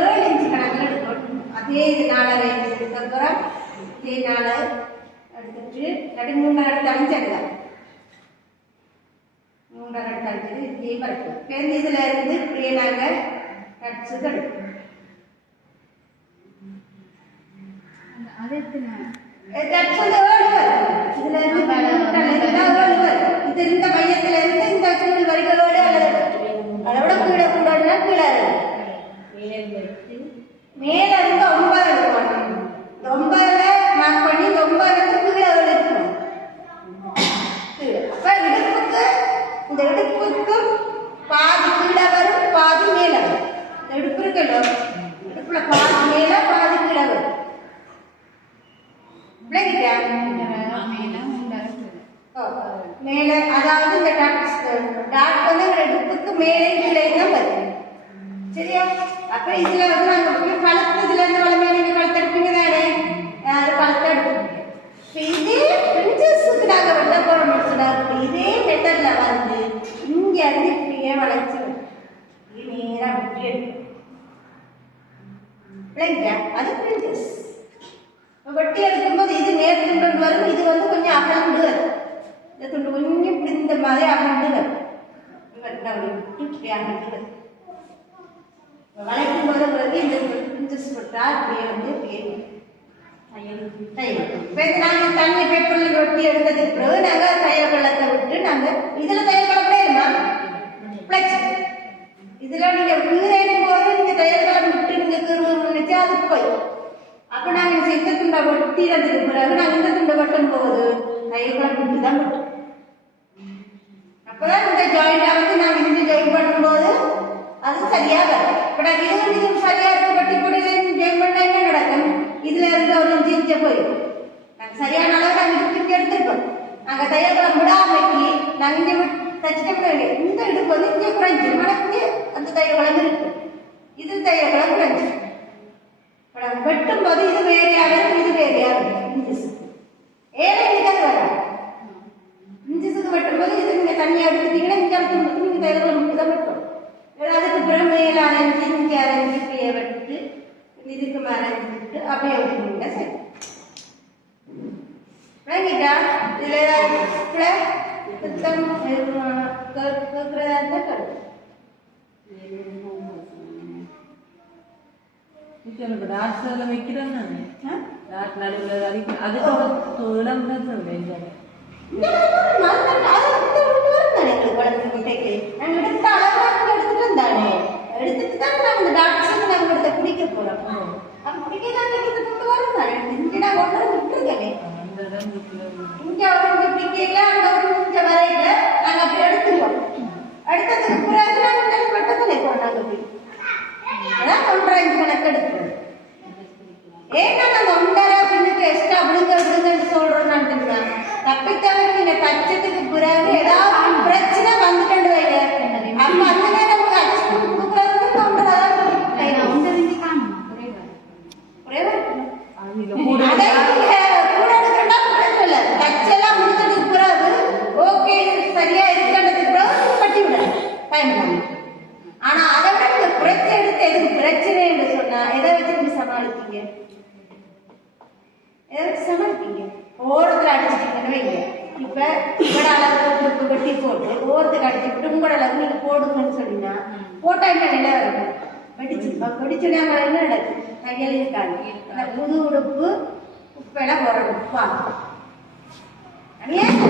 ஏழு இன்ச்சு கணக்கில் எடுக்கணும் அதே நாளை எடுத்துக்கிறோம் இதே நாளை எடுத்துட்டு நடு மூன்றரை எடுத்து அழிச்சிடல மூன்றரை எடுத்து அழிச்சது இதே வரைக்கும் இப்போ இதில் இருந்து இப்படியே நாங்கள் கட்ஸு எடுக்கணும் அது எத்தனை ஏழு வரும் இதில் இருந்து இது இந்த மையத்தில் இருந்து இந்த கீழ் வரைக்கும் ஏழு அல்லது அதை விட கீழே கூடனா கீழே மேலே இருந்து ஒன்பது எடுக்கணும் இந்த ஒன்பதுல மார்க் பண்ணி இந்த ஒன்பதுல இருந்து கீழே ஏழு இருக்கணும் இடுப்புக்கு இந்த இடுப்புக்கு பாதி கீழே வரும் பாதி மேலே வரும். இந்த இடுப்பு இருக்கല്ലോ இடுப்புல பாதி மேலே பாதி கீழே வரும். விளங்கிட்டா மேலே மூன்றரை அதாவது இந்த டாட் டாட் வந்து எங்க இடுப்புக்கு மேலே கீழே தான் வருது. சரியா அப்ப இதுல வந்து நாங்க போய் கழுத்து இதுல இருந்து வளமே நீங்க கழுத்து எடுப்பீங்க தானே அது கழுத்து எடுப்பீங்க இப்ப இதே பிரின்சஸ்க்கு நாங்க வெட்ட போறோம் சொன்னா இதே மெத்தட்ல வந்து இங்க இருந்து இப்படியே வளைச்சு இது நேரா விட்டு எடுக்கும் விளங்கிட்டா அது பிரின்சஸ் வெட்டி எடுக்கும்போது இது நேர் துண்டு வரும் இது வந்து கொஞ்சம் அகழ்ந்து வரும் இந்த துண்டு கொஞ்சம் இப்படி இந்த மாதிரி அகழ்ந்து வரும் வெட்டினா அப்படி விட்டு இப்படி அகழ்ந்து வரும் வளைக்கும் போது வந்து இந்த பிரின்சஸ் விட்டா இப்படியே வந்து இப்படியே நாங்கள் தண்ணி பேப்பரில் ரொட்டி எடுத்ததுக்கு பிறகு நாங்கள் தையல் வெள்ளத்தை விட்டு நாங்கள் இதில் தையல் கலப்படையுமா பிளச்சு இதில் நீங்கள் வீரேனும் போது நீங்கள் தையல் கலம் விட்டு நீங்கள் திரும்ப நினைச்சா அது போய். அப்போ நாங்கள் இந்த துண்டை வெட்டினதுக்கு பிறகு நாங்கள் இந்த துண்டை வெட்டும் போது தையல் கலம் விட்டு தான் வெட்டும். அப்பதான் இந்த ஜாயிண்டாக வந்து நாங்கள் இந்த ஜாயின் பண்ணும்போது அது சரியா வரும் இப்போ நாங்கள் இது இது சரியா இருக்கு பட்டி பொடியில் ஜாயின் பண்ணா என்ன நடக்கும்? இதுல இருந்து ஒரு இன்ச்சு இன்ச்சு போயிடும் நாங்கள் சரியான அளவு நாங்கள் இடுப்பு எடுத்திருக்கோம். எடுத்துருக்கோம் நாங்கள் தையல்களம் விடாமைக்கு நாங்கள் இங்கே தச்சுட்டு விட வேண்டிய இந்த இடுப்பு வந்து இங்கே குறைஞ்சி மடக்கு அந்த தையல்களம் இருக்கு. இது தையல்களம் குறைஞ்சி. இப்போ வெட்டும் போது இது வேறையாக இது வேறையாக இருக்கு இன்ச்சஸுக்கு ஏழை இன்ச்சு வராது இன்ச்சஸுக்கு வெட்டும்போது இது நீங்கள் தனியாக எடுத்துட்டீங்கன்னா இங்கே அடுத்து நீங்கள் தையல்களை மட்டும் தான் வெட்டும் ஏன்னா அதுக்கு பிறகு மேலே அரைஞ்சி இங்கே அரைஞ்சி இப்படியே வெட்டு இதுக்கு அரைஞ்சிட்டு அப்படியே விட்டுருங்க சரி விளங்கிட்டா இதில் ஏதாவது சுத்தம் கேட்குறதா இருந்தால் வைக்கிறேன் நான் டாக்டர் நடுவில் அடிக்க அதுக்கு இடம் தான் சொல்றேன் இந்த மாதிரி அது வந்து ஒன்று வரும் தானே எங்களுக்கு வளர்ந்து முட்டைக்கு நாங்கள் எடுத்த அளவாக எடுத்துட்டு வந்தானே எடுத்துட்டு தான் நாங்கள் இந்த டாக்டர்ஸுக்கு நாங்கள் எடுத்த குடிக்க போகிறோம் அப்போ குடிக்க நாங்கள் எடுத்து கொண்டு வரும் தானே இங்கே நாங்கள் ஒன்று விட்டுருக்கேனே அந்த இடம் வீட்டுல இங்கே ஒரு இங்கே பிடிக்கல அங்கே ஒரு வரையில நாங்கள் அப்படி எடுத்துருவோம். எடுத்ததுக்கு பிறகு நாங்கள் இந்த பட்டத்தில் போகிறோம் நாங்கள் அதான் ஒன்றரை இன்ச்சு கணக்கு எடுக்கிறோம் ஏன் நாங்கள் ஒன்றரை பின்னுக்கு எக்ஸ்ட்ரா தச்சத்துக்கு பிறகு ஏதாவது பிரச்சனை வந்துட்டு விடலாம். பயன்படாம. ஆனா அதை விட நீங்க குறைச்சு எடுத்து எதுக்கு பிரச்சனை என்று சொன்னா எதை வச்சு நீங்க சமாளிப்பீங்க? எதை வச்சு சமாளிப்பீங்க? ஓரத்துல அடிச்சிட்டீங்கன்னு வைங்க. இப்ப உங்களோட அளவு உங்களுக்கு வெட்டி போட்டு ஓரத்துக்கு அடிச்சுட்டு உங்களோட அளவு நீங்க போடுங்கன்னு சொன்னீங்கன்னா போட்டா என்ன நிலை வரும்? வெடிச்சிருப்பா. வெடிச்சுனா என்ன நடக்கும் தையல் இருக்காது. இந்த புது உடுப்பு உப்பெல்லாம் போற உப்பா. அது ஏன்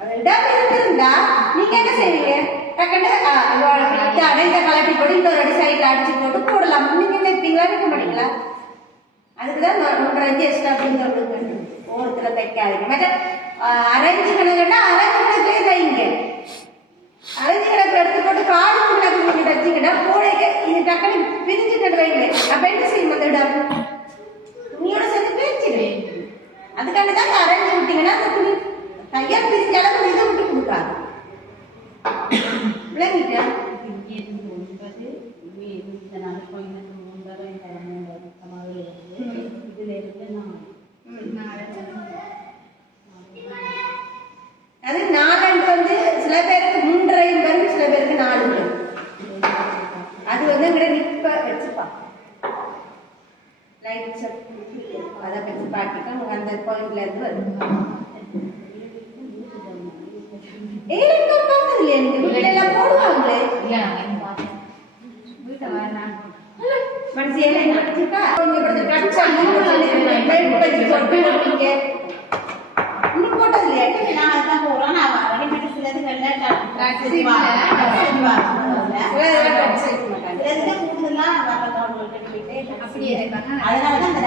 அது இடம் இருந்திருந்தா நீங்க என்ன டக்குன்னு ஆ, இவளோட அடைந்த கலட்டி போட்டு இன்னொரு அடி சைடில் அடிச்சு போட்டு போடலாம். நீங்க நினைப்பீங்களா நிற்க மாட்டீங்களா? அதுக்கு தான் ஒன்றரை அஞ்சு எக்ஸ்ட்ரா அப்படின்னு சொல்லுங்க ஓரத்தில் தைக்காதீங்க. மற்ற அரைஞ்சு கணக்குன்னா அரைஞ்சு கணக்குலேயே தைங்க அரைஞ்சு கணக்கு எடுத்து போட்டு காடு கணக்கு நீங்கள் தைச்சிங்கன்னா பூனைக்கு இது டக்குனு பிரிஞ்சுட்டு வைங்களே. அப்போ என்ன செய்யும் அந்த இடம்? துணியோட சேர்த்து பிரிச்சிடுவேன் அதுக்காண்டி தான் அரைஞ்சு விட்டீங்கன்னா அந்த துணி தையல் பிரிஞ்ச அளவு ஒன்பது இந்த இதுல இருந்து அது நாலு வந்து சில பேருக்கு மூன்றரை வரும் சில பேருக்கு நாலு வரும் வந்து இங்கே நிற்ப வச்சுப்பா லைட் செட் அதை வச்சு பாட்டிக்கா அந்த பாயிண்ட்ல இருந்து வரும் ஏய் இல்லை நான் பார்த்தேன் வீட்டை வர மனசியல என்ன வச்சிருக்கா இங்க கொடுத்து கட்சா நீங்க இன்னும் போட்டது இல்லையா நான் அதான் நான் ரெடிமேட் சிலது வெள்ளை அப்படியே அந்த